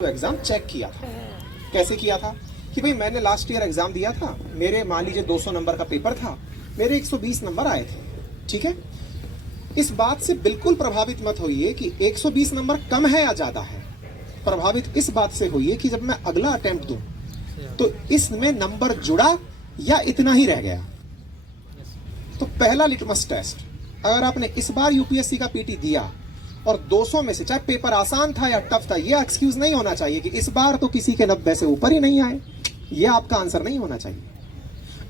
Exam check किया था। कैसे किया था कि भाई मैंने लास्ट ईयर एग्जाम दिया था, मेरे मान लीजिए 200 नंबर का पेपर था, मेरे 120 नंबर आए थे। ठीक है, इस बात से बिल्कुल प्रभावित मत होइए कि 120 नंबर कम है या ज्यादा है। प्रभावित इस बात से होइए कि जब मैं अगला अटेम्प्ट दूं तो इसमें नंबर जुड़ा या इतना ही रह गया। तो पहला लिटमस टेस्ट, अगर आपने इस बार यूपीएससी का पीटी दिया और 200 में से, चाहे पेपर आसान था या टफ था, ये एक्सक्यूज नहीं होना चाहिए कि इस बार तो किसी के 90 से ऊपर ही नहीं आए। ये आपका आंसर नहीं होना चाहिए।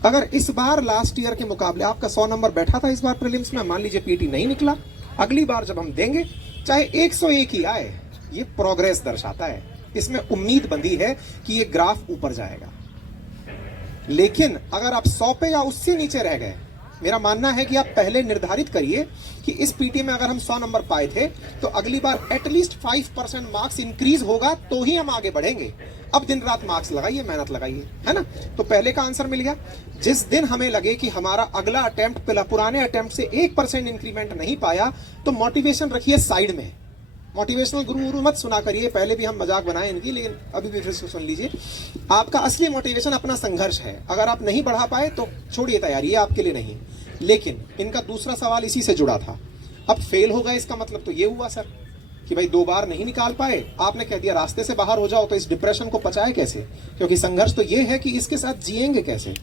अगर इस बार लास्ट ईयर के मुकाबले आपका 100 नंबर बैठा था इस बार प्रीलिम्स में, मान लीजिए पीटी नहीं निकला, अगली बार जब हम देंगे चाहे 101 ही आए, ये प्रोग्रेस दर्शाता है, इसमें उम्मीद बंधी है कि ये ग्राफ ऊपर जाएगा। लेकिन अगर आप 100 पे या उससे नीचे रह गए, मेरा मानना है कि आप पहले निर्धारित करिए कि इस पीटी में अगर हम 100 नंबर पाए थे तो अगली बार एटलीस्ट 5% मार्क्स इंक्रीज होगा तो ही हम आगे बढ़ेंगे। अब दिन रात मार्क्स लगाइए, मेहनत लगाइए, है ना। तो पहले का आंसर मिल गया। जिस दिन हमें लगे कि हमारा अगला अटेम्प्ट पुराने अटेम्प्ट से 1% इंक्रीमेंट नहीं पाया तो मोटिवेशन रखिए साइड में। मोटिवेशनल गुरु मत सुना करिए, पहले भी हम मजाक बनाए इनकी, लेकिन अभी भी फिर से सुन लीजिए। आपका असली मोटिवेशन अपना संघर्ष है। अगर आप नहीं बढ़ा पाए तो छोड़िए तैयारी, ये आपके लिए नहीं। लेकिन इनका दूसरा सवाल इसी से जुड़ा था। अब फेल हो गए, इसका मतलब तो ये हुआ सर कि भाई 2 बार नहीं निकाल पाए, आपने कह दिया रास्ते से बाहर हो जाओ, तो इस डिप्रेशन को पचाए कैसे? क्योंकि संघर्ष तो ये है कि इसके साथ जिएंगे कैसे,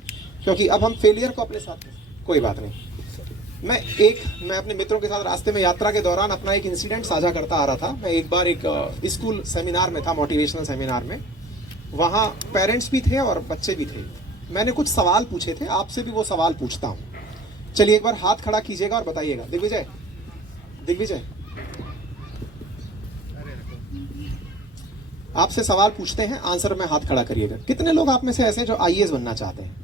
क्योंकि अब हम फेलियर को अपने साथ। कोई बात नहीं। मैं अपने मित्रों के साथ रास्ते में यात्रा के दौरान अपना एक इंसिडेंट साझा करता आ रहा था। मैं एक बार एक स्कूल सेमिनार में था, मोटिवेशनल सेमिनार में। वहाँ पेरेंट्स भी थे और बच्चे भी थे। मैंने कुछ सवाल पूछे थे, आपसे भी वो सवाल पूछता हूँ। चलिए एक बार हाथ खड़ा कीजिएगा और बताइएगा। दिग्विजय, आपसे सवाल पूछते हैं, आंसर में हाथ खड़ा करिएगा। कितने लोग आप में से ऐसे जो आईएएस बनना चाहते हैं?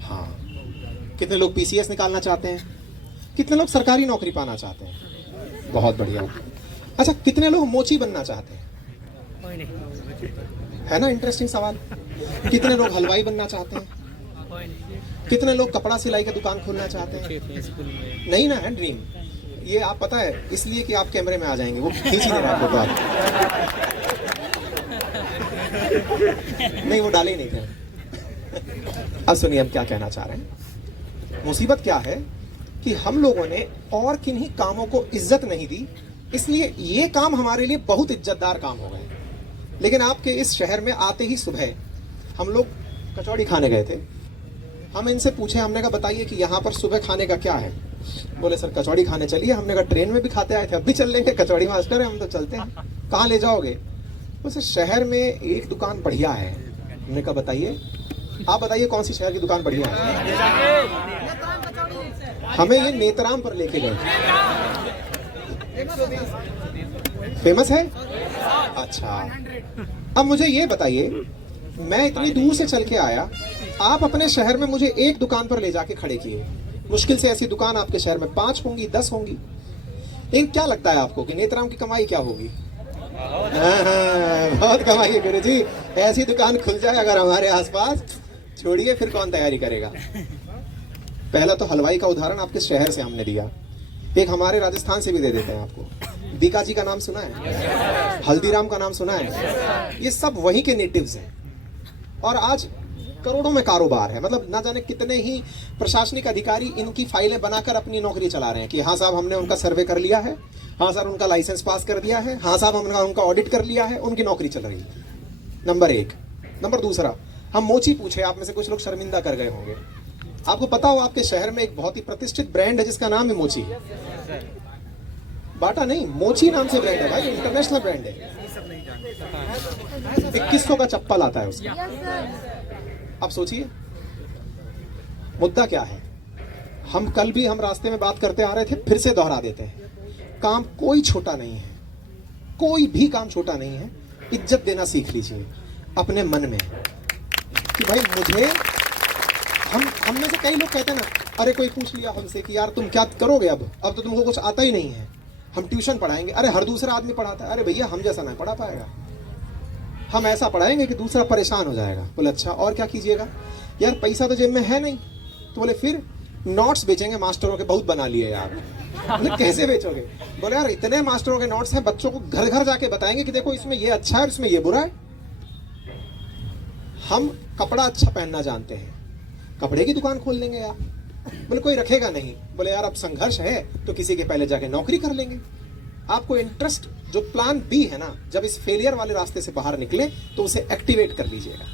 हाँ। कितने लोग पीसीएस निकालना चाहते हैं? कितने लोग सरकारी नौकरी पाना चाहते हैं? बहुत बढ़िया। अच्छा, कितने लोग मोची बनना चाहते हैं? है ना इंटरेस्टिंग सवाल। कितने लोग हलवाई बनना चाहते हैं? कितने लोग कपड़ा सिलाई की दुकान खोलना चाहते हैं? नहीं ना, है ड्रीम। ये आप पता है इसलिए कि आप कैमरे में आ जाएंगे, वो खींच ही नहीं रहा फोटो आप। नहीं, वो डाले ही नहीं थे। अब सुनिए, अब क्या कहना चाह रहे हैं। मुसीबत क्या है कि हम लोगों ने और किन्हीं कामों को इज्जत नहीं दी, इसलिए ये काम हमारे लिए बहुत इज्जतदार काम हो गए। लेकिन आपके इस शहर में आते ही सुबह हम लोग कचौड़ी खाने गए थे। हम इनसे पूछे, हमने कहा बताइए कि यहाँ पर सुबह खाने का क्या है? बोले सर कचौड़ी खाने चलिए। हमने कहा ट्रेन में भी खाते आए थे, अब भी चल लेंगे, कचौड़ी मास्टर है हम तो चलते हैं। कहाँ ले जाओगे? बोले शहर में एक दुकान बढ़िया है। हमने कहा बताइए, आप बताइए कौन सी शहर की दुकान बढ़िया है? हमें ये नेत्राम पर लेके गए। फेमस है? अच्छा, अब मुझे ये बताइए, मैं इतनी दूर से चल के आया, आप अपने शहर में मुझे एक दुकान पर ले जाके खड़े किए। मुश्किल से ऐसी दुकान आपके शहर में 5 होंगी, 10 होंगी। लेकिन क्या लगता है आपको कि नेत्राम की कमाई क्या होगी? बहुत कमाई है गुरु जी। ऐसी दुकान खुल जाए अगर हमारे आसपास, छोड़िए फिर कौन तैयारी करेगा। पहला तो हलवाई का उदाहरण आपके शहर से हमने दिया, एक हमारे राजस्थान से भी दे देते हैं आपको। बीकाजी का नाम सुना है? हल्दीराम का नाम सुना है? ये सब वहीं के नेटिव्स हैं और आज करोड़ों में कारोबार है। मतलब ना जाने कितने ही प्रशासनिक अधिकारी इनकी फाइलें बनाकर अपनी नौकरी चला रहे हैं कि हाँ साहब हमने उनका सर्वे कर लिया है, हाँ सर उनका लाइसेंस पास कर दिया है, हाँ साहब हमने उनका ऑडिट कर लिया है, उनकी नौकरी चल रही है। नंबर 1। नंबर दूसरा, हम मोची पूछे, आप में से कुछ लोग शर्मिंदा कर गए होंगे। आपको पता हो आपके शहर में एक बहुत ही प्रतिष्ठित ब्रांड है जिसका नाम है मोची। बाटा नहीं, मोची नाम से ब्रांड है भाई, इंटरनेशनल ब्रांड है। 2100 का चप्पल आता है उसका। अब सोचिए मुद्दा क्या है। हम कल भी हम रास्ते में बात करते आ रहे थे, फिर से दोहरा देते हैं। काम कोई छोटा नहीं है, कोई भी काम छोटा नहीं है। इज्जत देना सीख लीजिए अपने मन में कि भाई मुझे, हम में से कई लोग कहते हैं ना, अरे कोई पूछ लिया हमसे कि यार तुम क्या करोगे, अब तो तुमको कुछ आता ही नहीं है, हम ट्यूशन पढ़ाएंगे। अरे हर दूसरा आदमी पढ़ाता है। अरे भैया हम जैसा नहीं पढ़ा पाएगा, हम ऐसा पढ़ाएंगे कि दूसरा परेशान हो जाएगा। बोले अच्छा और क्या कीजिएगा? यार पैसा तो जेब में है नहीं। तो बोले फिर नोट्स बेचेंगे मास्टरों के, बहुत बना लिए यार। बोले कैसे बेचोगे? बोले यार इतने मास्टरों के नोट्स हैं, बच्चों को घर घर जाके बताएंगे कि देखो इसमें ये अच्छा है और इसमें ये बुरा है। हम कपड़ा अच्छा पहनना जानते हैं, कपड़े की दुकान खोल लेंगे यार। बोले कोई रखेगा नहीं। बोले यार अब संघर्ष है तो किसी के पहले जाके नौकरी कर लेंगे। आपको इंटरेस्ट जो प्लान बी है ना, जब इस फेलियर वाले रास्ते से बाहर निकले तो उसे एक्टिवेट कर लीजिएगा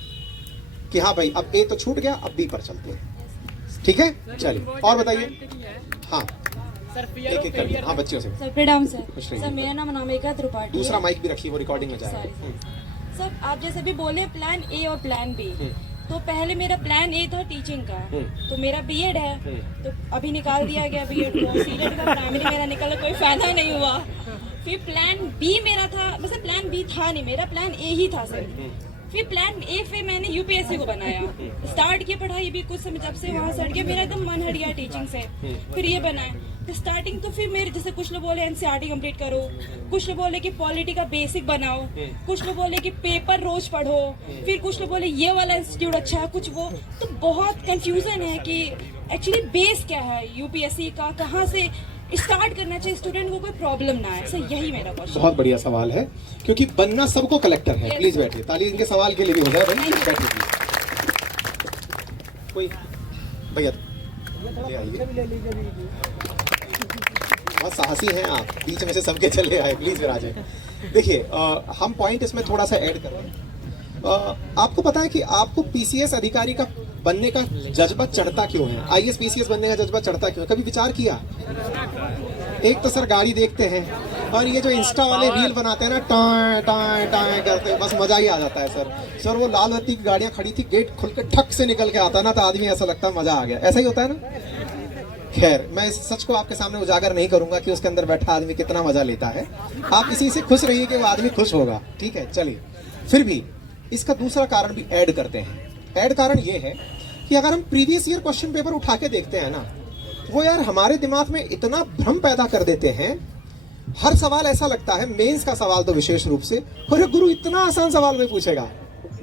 कि हाँ भाई अब ए तो छूट गया, अब बी पर चलते हैं। ठीक है, चलिए और बताइए। हाँ एक एक करके, हाँ बच्चियों से। सर प्रणाम सर। खुश रहिए। सर मेरा नाम अनामिका त्रिपाठी। दूसरा माइक भी रखिए, वो रिकॉर्डिंग में जाएगा। सर आप जैसे भी बोले प्लान ए और प्लान बी, तो पहले मेरा प्लान ए था टीचिंग का, तो मेरा बीएड है, तो अभी निकाल दिया गया बीएड को। सीएड का प्राइमरी मेरा निकला, कोई फायदा नहीं हुआ। फिर प्लान बी मेरा था, मतलब प्लान बी था नहीं, मेरा प्लान ए ही था सर। फिर प्लान ए पे मैंने यूपीएससी को बनाया, स्टार्ट किया पढ़ाई भी। कुछ समय जब से वहाँ से हट गया, मेरा एकदम मन हट गया टीचिंग से। फिर ये बनाया तो स्टार्टिंग तो फिर मेरे जैसे कुछ लोग बोले एनसीईआरटी कंप्लीट करो, कुछ लोग बोले कि पॉलिटी का बेसिक बनाओ, कुछ लोग बोले कि पेपर रोज पढ़ो, फिर कुछ लोग बोले ये वाला इंस्टीट्यूट अच्छा है, कुछ वो। तो बहुत कंफ्यूजन है कि एक्चुअली बेस क्या है यूपीएससी का, कहाँ से स्टार्ट करना चाहिए स्टूडेंट को, कोई प्रॉब्लम ना आए। सर यही मेरा क्वेश्चन। बहुत बढ़िया सवाल है, क्योंकि बनना सबको कलेक्टर है। प्लीज बैठिए, ताली इनके सवाल के लिए भी हो जाए भाई। बैठिए प्लीज। कोई भैया ले आइए, बहुत साहसी हैं आप, बीच में से सबके चले आए। प्लीज विराजे। देखिए हम पॉइंट इसमें थोड़ा सा ऐड कर रहे हैं। आपको पता है कि आपको पीसीएस अधिकारी का बनने का जज्बा चढ़ता क्यों है, आईएएस पीसीएस बनने का जज्बा चढ़ता क्यों है? कभी विचार किया? एक तो सर गाड़ी देखते हैं, और ये जो इंस्टा वाले रील बनाते हैं ना, टाय टाय टाय करते हैं, बस मजा ही आ जाता है सर। वो लाल बत्ती की गाड़ियां खड़ी थी, गेट खुल के ठक से निकल के आता है ना, तो आदमी ऐसा लगता है मजा आ गया। ऐसा ही होता है ना। खैर मैं इस सच को आपके सामने उजागर नहीं करूंगा कि उसके अंदर बैठा आदमी कितना मजा लेता है। आप इसी से खुश रहिए कि वो आदमी खुश होगा। ठीक है, चलिए। फिर भी इसका दूसरा कारण भी ऐड करते हैं। ऐड कारण ये है कि अगर हम प्रीवियस ईयर क्वेश्चन पेपर उठा के देखते हैं ना, वो यार हमारे दिमाग में इतना भ्रम पैदा कर देते हैं। हर सवाल ऐसा लगता है, मेंस का सवाल तो विशेष रूप से, अरे गुरु इतना आसान सवाल में पूछेगा।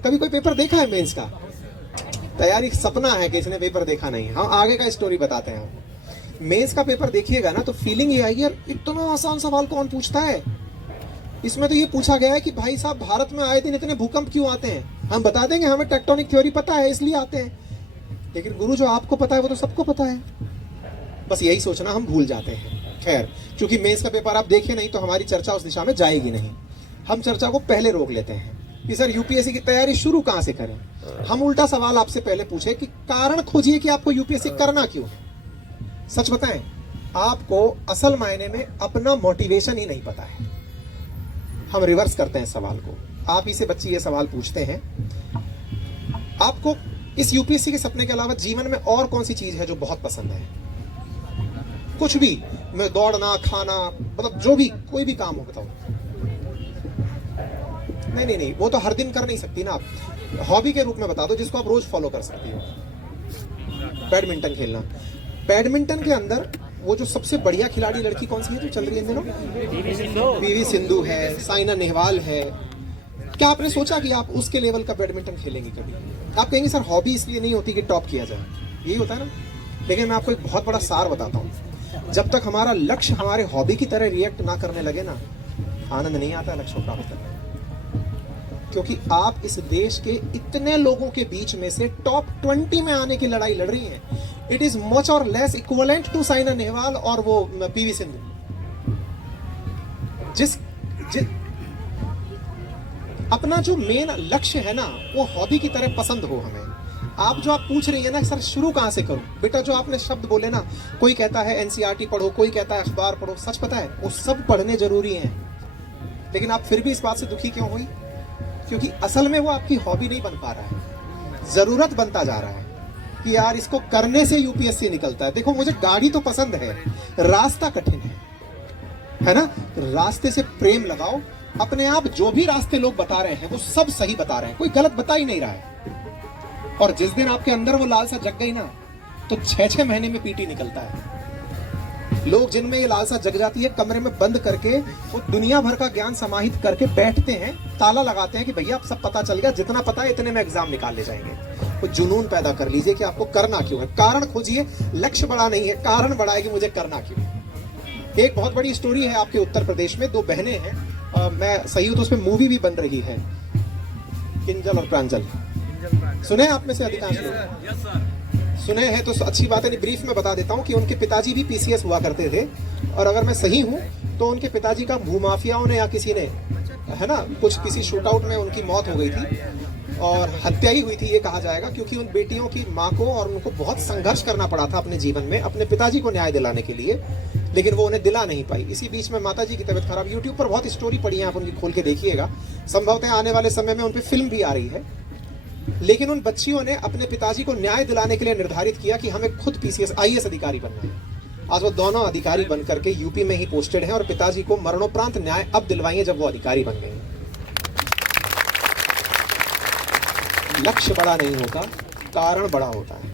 कभी कोई पेपर देखा है मेंस का? तैयारी सपना है कि इसने पेपर देखा नहीं। हम आगे का स्टोरी बताते हैं। मेंस का पेपर देखिएगा ना तो फीलिंग ये आएगी, यार इतना आसान सवाल कौन पूछता है। इसमें तो ये पूछा गया है कि भाई साहब भारत में आए दिन इतने भूकंप क्यों आते हैं। हम बता देंगे हमें टेक्टोनिक थ्योरी पता है इसलिए आते हैं, लेकिन गुरु जो आपको पता है वो तो सबको पता है। बस यही सोचना हम भूल जाते हैं। खैर, क्योंकि मेंस का पेपर आप देखे नहीं तो हमारी चर्चा उस दिशा में जाएगी नहीं। हम चर्चा को पहले रोक लेते हैं कि सर यूपीएससी की तैयारी शुरू कहां से करें। हम उल्टा सवाल आपसे पहले पूछे कि कारण खोजिए कि आपको यूपीएससी करना क्यों है। सच बताएं, आपको असल मायने में अपना मोटिवेशन ही नहीं पता है। हम रिवर्स करते हैं सवाल को। आप ही से बच्चे ये सवाल पूछते हैं, आपको इस यूपीएससी के सपने के अलावा जीवन में और कौन सी चीज है जो बहुत पसंद है? कुछ भी, मैं दौड़ना, खाना, मतलब जो भी, कोई भी काम हो बताओ। नहीं, वो तो हर दिन कर नहीं सकती ना आप। हॉबी के रूप में बता दो जिसको आप रोज फॉलो कर सकती हो। बैडमिंटन खेलना। बैडमिंटन के अंदर वो जो सबसे बढ़िया खिलाड़ी लड़की कौन सी है जो चल रही है इन दिनों? पीवी सिंधु है, साइना नेहवाल है। क्या आपने सोचा कि आप उसके लेवल का बैडमिंटन खेलेंगे कभी? आप कहेंगे सर हॉबी इसलिए नहीं होती कि टॉप किया जाए, यही होता है ना। लेकिन मैं आपको एक बहुत बड़ा सार बताता हूँ, जब तक हमारा लक्ष्य हमारे हॉबी की तरह रिएक्ट ना करने लगे ना, आनंद नहीं आता लक्ष्य को प्राप्त करने। क्योंकि आप इस देश के इतने लोगों के बीच में से टॉप 20 में आने की लड़ाई लड़ रही हैं। इट इज मच और less equivalent to Saina Nehwal और वो पीवी सिंधु। अपना जो मेन लक्ष्य है ना, वो हॉबी की तरह पसंद हो हमें। आप जो आप पूछ रही है ना सर शुरू कहां से करूं, बेटा जो आपने शब्द बोले ना, कोई कहता है एनसीईआरटी पढ़ो, कोई कहता है अखबार पढ़ो। सच पता है वो सब पढ़ने जरूरी हैं, लेकिन आप फिर भी इस बात से दुखी क्यों हुई? क्योंकि असल में वो आपकी हॉबी नहीं बन पा रहा है, जरूरत बनता जा रहा है कि यार इसको करने से यूपीएससी निकलता है। देखो मुझे गाड़ी तो पसंद है, रास्ता कठिन है ना। रास्ते से प्रेम लगाओ। अपने आप जो भी रास्ते लोग बता रहे हैं वो सब सही बता रहे हैं, कोई गलत बता ही नहीं रहा है। और जिस दिन आपके अंदर वो लालसा जग गई ना, तो 6-6 महीने में पीटी निकलता है। लोग जिनमें ये लालसा जग जाती है, कमरे में बंद करके वो दुनिया भर का ज्ञान समाहित करके बैठते हैं, ताला लगाते हैं कि भैया अब सब पता चल गया, जितना पता है इतने में एग्जाम निकाल ले जाएंगे। वो जुनून पैदा कर लीजिए कि आपको करना क्यों है। कारण खोजिए, लक्ष्य बड़ा नहीं है, कारण बड़ा है कि मुझे करना क्यों है। एक बहुत बड़ी स्टोरी है आपके उत्तर प्रदेश में, दो बहनें हैं, मैं सही हूं तो उसमें मूवी भी बन रही है, किंजल और प्रांजल। सुने हैं आप में से अधिकांश लोग? सुने हैं तो अच्छी बात है। नहीं, ब्रीफ में बता देता हूं कि उनके पिताजी भी पीसीएस हुआ करते थे, और अगर मैं सही हूं तो उनके पिताजी का भूमाफियाओं ने या किसी ने, है ना, किसी शूट आउट में उनकी मौत हो गई थी और हत्या ही हुई थी ये कहा जाएगा, क्योंकि उन बेटियों की माँ को और उनको बहुत संघर्ष करना पड़ा था अपने जीवन में अपने पिताजी को न्याय दिलाने के लिए, लेकिन वो उन्हें दिला नहीं पाई। इसी बीच में माता जी की तबीयत खराब। यूट्यूब पर बहुत स्टोरी पड़ी है, आप उनकी खोल के देखिएगा, संभवतः आने वाले समय में उन पर फिल्म भी आ रही है। लेकिन उन बच्चियों ने अपने पिताजी को न्याय दिलाने के लिए निर्धारित किया कि हमें खुद पीसीएस आईएएस अधिकारी बनना है। आज वो दोनों अधिकारी बन करके यूपी में ही पोस्टेड हैं और पिताजी को मरणोपरांत न्याय अब दिलवाएंगे जब वो अधिकारी बन गए हैं। लक्ष्य बड़ा नहीं होता, कारण बड़ा होता है।